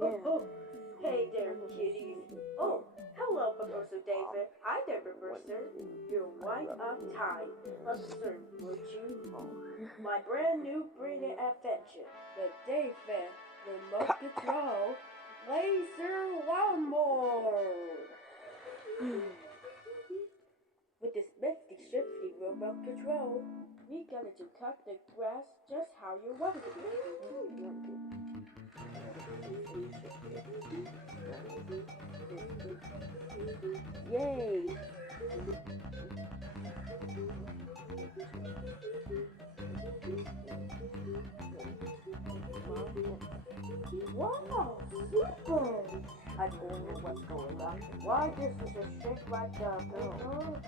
Oh, hey there, kitties. Oh, hello, Professor David. Hi there, Professor. You're right on time. Observe, would you? My brand new breeding invention, the Devent remote control Lazer Lawnmower. With this nifty shifty remote control, we get it to cut the grass just how you want it to be. Yay! Wow, super! I don't know what's going on. Why this is a shape like the paper?